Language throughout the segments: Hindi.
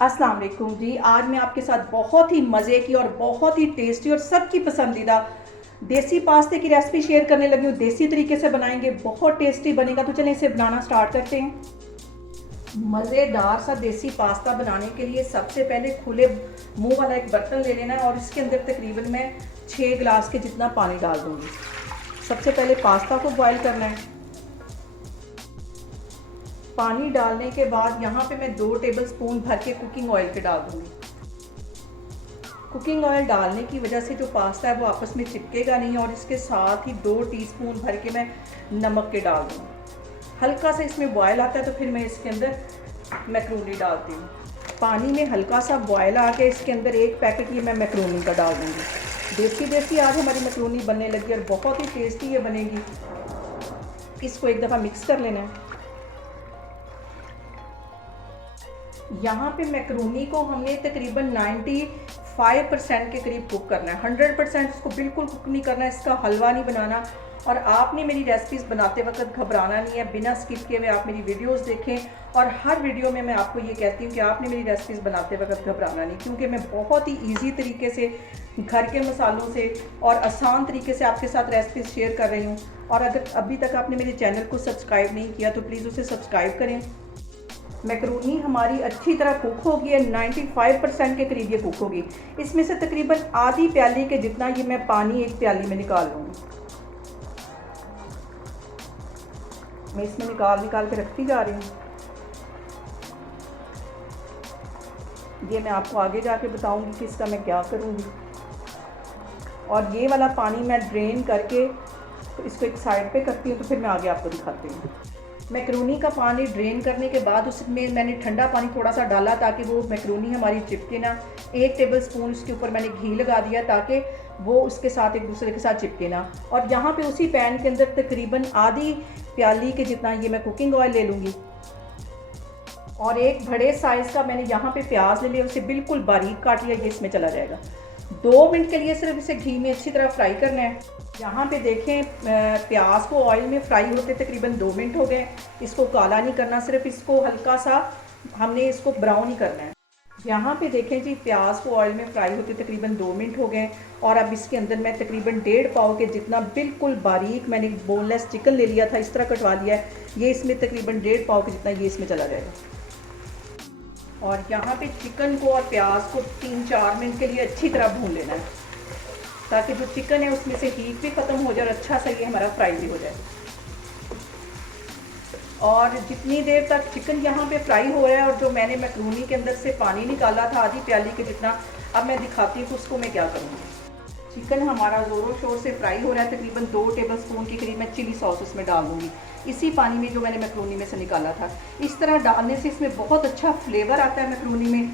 अस्सलाम वालेकुम जी। आज मैं आपके साथ बहुत ही मज़े की और बहुत ही टेस्टी और सबकी पसंदीदा देसी पास्ते की रेसिपी शेयर करने लगी हूँ। देसी तरीके से बनाएंगे, बहुत टेस्टी बनेगा। तो चलें इसे बनाना स्टार्ट करते हैं। मज़ेदार सा देसी पास्ता बनाने के लिए सबसे पहले खुले मुंह वाला एक बर्तन ले लेना है और इसके अंदर तकरीबन मैं 6 गिलास के जितना पानी डाल दूँगी। सबसे पहले पास्ता को बॉयल करना है। पानी डालने के बाद यहाँ पे मैं 2 टेबलस्पून भर के कुकिंग ऑयल के डाल दूँगी। कुकिंग ऑयल डालने की वजह से जो पास्ता है वो आपस में चिपकेगा नहीं और इसके साथ ही 2 टीस्पून भर के मैं नमक के डाल दूँगी। हल्का सा इसमें बॉयल आता है तो फिर मैं इसके अंदर मैक्रोनी डालती हूँ। पानी में हल्का सा बॉयल आके इसके अंदर 1 पैकेट ये मैं मैक्रोनी का डाल दूँगी। देसी देसी आज हमारी मैक्रोनी बनने लगी और बहुत ही टेस्टी ये बनेगी। इसको एक दफ़ा मिक्स कर लेना है। यहाँ पे मैक्रोनी को हमने तकरीबन 95% के करीब कुक करना है। 100% इसको बिल्कुल कुक नहीं करना है, इसका हलवा नहीं बनाना। और आपने मेरी रेसिपीज़ बनाते वक्त घबराना नहीं है, बिना स्किप किए हुए आप मेरी वीडियोस देखें। और हर वीडियो में मैं आपको ये कहती हूँ कि आपने मेरी रेसिपीज़ बनाते वक्त घबराना नहीं, क्योंकि मैं बहुत ही ईजी तरीके से घर के मसालों से और आसान तरीके से आपके साथ रेसिपीज़ शेयर कर रही हूँ। और अगर अभी तक आपने मेरे चैनल को सब्सक्राइब नहीं किया तो प्लीज़ उसे सब्सक्राइब करें। मैक्रोनी हमारी अच्छी तरह कुक होगी है, 95% के करीब ये कुक होगी। इसमें से तकरीबन आधी प्याली के जितना ये मैं पानी एक प्याली में निकाल लूँगी। मैं इसमें निकाल के रखती जा रही हूँ। ये मैं आपको आगे जाके बताऊँगी कि इसका मैं क्या करूँगी। और ये वाला पानी मैं ड्रेन करके तो इसको एक साइड पे करती हूँ, तो फिर मैं आगे आपको दिखाती हूँ। मैक्रोनी का पानी ड्रेन करने के बाद उसमें मैंने ठंडा पानी थोड़ा सा डाला ताकि वो मैक्रोनी हमारी चिपके ना। 1 टेबलस्पून उसके ऊपर मैंने घी लगा दिया ताकि वो उसके साथ एक दूसरे के साथ चिपके ना। और यहाँ पे उसी पैन के अंदर तकरीबन आधी प्याली के जितना ये मैं कुकिंग ऑयल ले लूँगी। और एक बड़े साइज़ का मैंने यहाँ पे प्याज ले लिया, उसे बिल्कुल बारीक काट लिया। ये इसमें चला जाएगा। 2 मिनट के लिए सिर्फ इसे घी में अच्छी तरह फ्राई करना है। यहाँ पे देखें प्याज को ऑयल में फ्राई होते तकरीबन 2 मिनट हो गए। इसको काला नहीं करना, सिर्फ इसको हल्का सा हमने इसको ब्राउन ही करना है। यहाँ पे देखें जी, प्याज को ऑयल में फ्राई होते तकरीबन 2 मिनट हो गए। और अब इसके अंदर मैं तकरीबन 1.5 पाव के जितना बिल्कुल बारीक मैंने बोनलेस चिकन ले लिया था, इस तरह कटवा लिया है। ये इसमें तकरीबन 1.5 पाव के जितना ये इसमें चला जाएगा। और यहाँ पे चिकन को और प्याज को 3-4 मिनट के लिए अच्छी तरह भून लेना है ताकि जो चिकन है उसमें से हीट भी ख़त्म हो जाए और अच्छा सा ये हमारा फ्राई भी हो जाए। और जितनी देर तक चिकन यहाँ पे फ्राई हो रहा है और जो मैंने मैक्रोनी के अंदर से पानी निकाला था आधी प्याली के जितना, अब मैं दिखाती हूँ कि उसको मैं क्या करूँगी। चिकन हमारा ज़ोरों शोर से फ्राई हो रहा है। तकरीबन 2 टेबलस्पून के करीब मैं चिली सॉस उसमें डाल दूँगी, इसी पानी में जो मैंने मैक्रोनी में से निकाला था। इस तरह डालने से इसमें बहुत अच्छा फ्लेवर आता है मैक्रोनी में।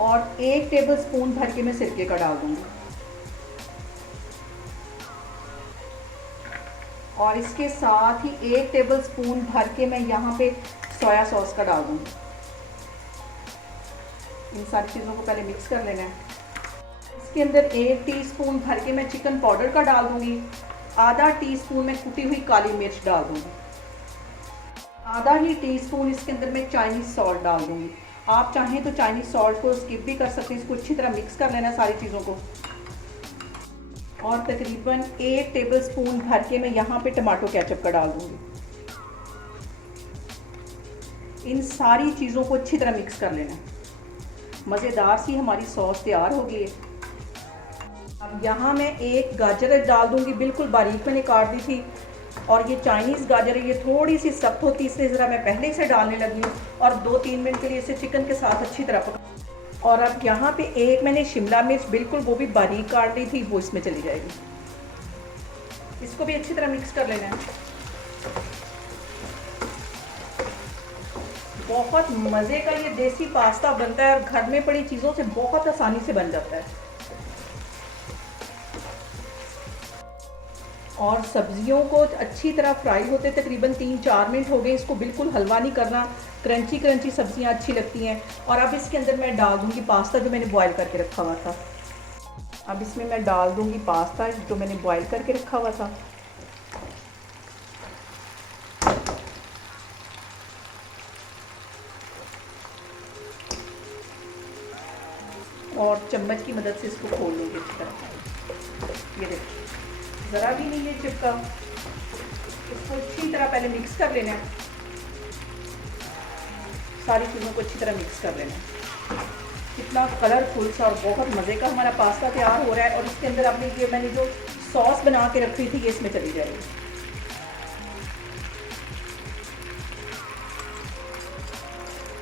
और 1 टेबलस्पून भर के मैं सिरके का डाल दूँगी। और इसके साथ ही 1 टेबलस्पून भर के मैं यहाँ पे सोया सॉस का डाल दूँगी। इन सारी चीज़ों को पहले मिक्स कर लेना है। इसके अंदर 1 टीस्पून भर के मैं चिकन पाउडर का डाल दूँगी। आधा टीस्पून मैं कुटी हुई काली मिर्च डाल दूँगी। आधा ही टीस्पून इसके अंदर मैं चाइनीज़ सॉल्ट डाल दूँगी। आप चाहें तो चाइनीज़ सॉल्ट को स्किप भी कर सकते हैं। इसको अच्छी तरह मिक्स कर लेना सारी चीज़ों को। और तकरीबन 1 टेबलस्पून भर के मैं यहाँ पे टमाटो केचप का डाल दूँगी। इन सारी चीज़ों को अच्छी तरह मिक्स कर लेना। मज़ेदार सी हमारी सॉस तैयार हो गई है। अब यहाँ मैं 1 गाजर डाल दूँगी, बिल्कुल बारीक मैंने काट दी थी। और ये चाइनीज़ गाजर है, ये थोड़ी सी सख्त होती है, इसलिए ज़रा मैं पहले इसे डालने लगी हूँ। और 2-3 मिनट के लिए इसे चिकन के साथ अच्छी तरह पका। और अब यहाँ पे 1 मैंने शिमला मिर्च बिल्कुल वो भी बारीक काट ली थी, वो इसमें चली जाएगी। इसको भी अच्छी तरह मिक्स कर लेना है। बहुत मज़े का ये देसी पास्ता बनता है और घर में पड़ी चीज़ों से बहुत आसानी से बन जाता है। और सब्जियों को अच्छी तरह फ्राई होते तकरीबन 3-4 मिनट हो गए। इसको बिल्कुल हलवा नहीं करना, क्रंची क्रंची सब्जियां अच्छी लगती हैं। और अब इसके अंदर मैं डाल दूंगी पास्ता जो मैंने बॉईल करके रखा हुआ था। अब इसमें मैं डाल दूंगी पास्ता जो मैंने बॉईल करके रखा हुआ था। और चम्मच की मदद से इसको खोल लूँगी अच्छी तरह। ये देखिए ज़रा भी नहीं ये चिपका। इसको अच्छी तरह पहले मिक्स कर लेना है, सारी चीज़ों को अच्छी तरह मिक्स कर लेना है। कितना कलरफुल सा और बहुत मज़े का हमारा पास्ता तैयार हो रहा है। और इसके अंदर आपने ये मैंने जो सॉस बना के रखी थी ये इसमें चली जाएगी।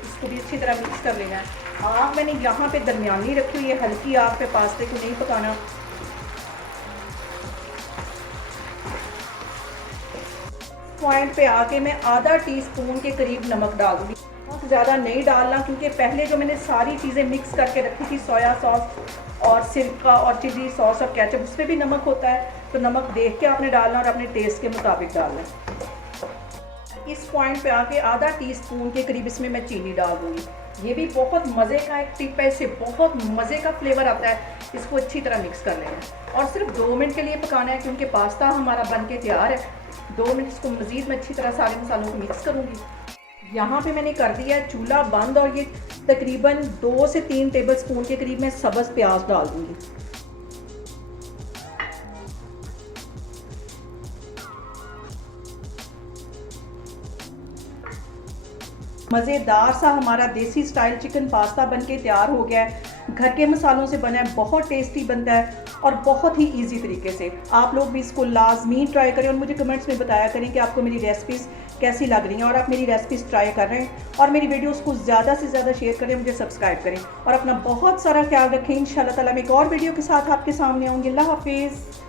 इसको भी अच्छी तरह मिक्स कर लेना है। आग मैंने यहाँ पे दरमियानी रखी हुई है, हल्की आग पे पास्ते को नहीं पकाना। पॉइंट पे आके मैं आधा टीस्पून के करीब नमक डाल दूँगी। बहुत ज़्यादा नहीं डालना क्योंकि पहले जो मैंने सारी चीज़ें मिक्स करके रखी थी, सोया सॉस और सिरका और चिली सॉस और केचप, उसमें भी नमक होता है, तो नमक देख के आपने डालना और अपने टेस्ट के मुताबिक डालना है। इस पॉइंट पे आके आधा टीस्पून के करीब इसमें मैं चीनी डाल दूँगी। ये भी बहुत मज़े का एक टिप है, इससे बहुत मज़े का फ्लेवर आता है। इसको अच्छी तरह मिक्स कर लेना है और सिर्फ 2 मिनट के लिए पकाना है क्योंकि पास्ता हमारा बन के तैयार है। 2 मिनट इसको मज़ीद मैं अच्छी तरह सारे मसालों को मिक्स करूँगी। यहाँ पे मैंने कर दिया है चूल्हा बंद और ये तकरीबन 2 से 3 टेबल स्पून के करीब मैं सब्ज़ प्याज डाल दूँगी। मज़ेदार सा हमारा देसी स्टाइल चिकन पास्ता बनके तैयार हो गया है। घर के मसालों से बना है, बहुत टेस्टी बनता है और बहुत ही इजी तरीके से। आप लोग भी इसको लाजमी ट्राई करें और मुझे कमेंट्स में बताया करें कि आपको मेरी रेसिपीज़ कैसी लग रही हैं और आप मेरी रेसिपीज़ ट्राई कर रहे हैं। और मेरी वीडियोस को ज़्यादा से ज़्यादा शेयर करें, मुझे सब्सक्राइब करें और अपना बहुत सारा ख्याल रखें। इंशाल्लाह ताला मैं एक और वीडियो के साथ आपके सामने आऊँगी। अल्लाह हाफिज़।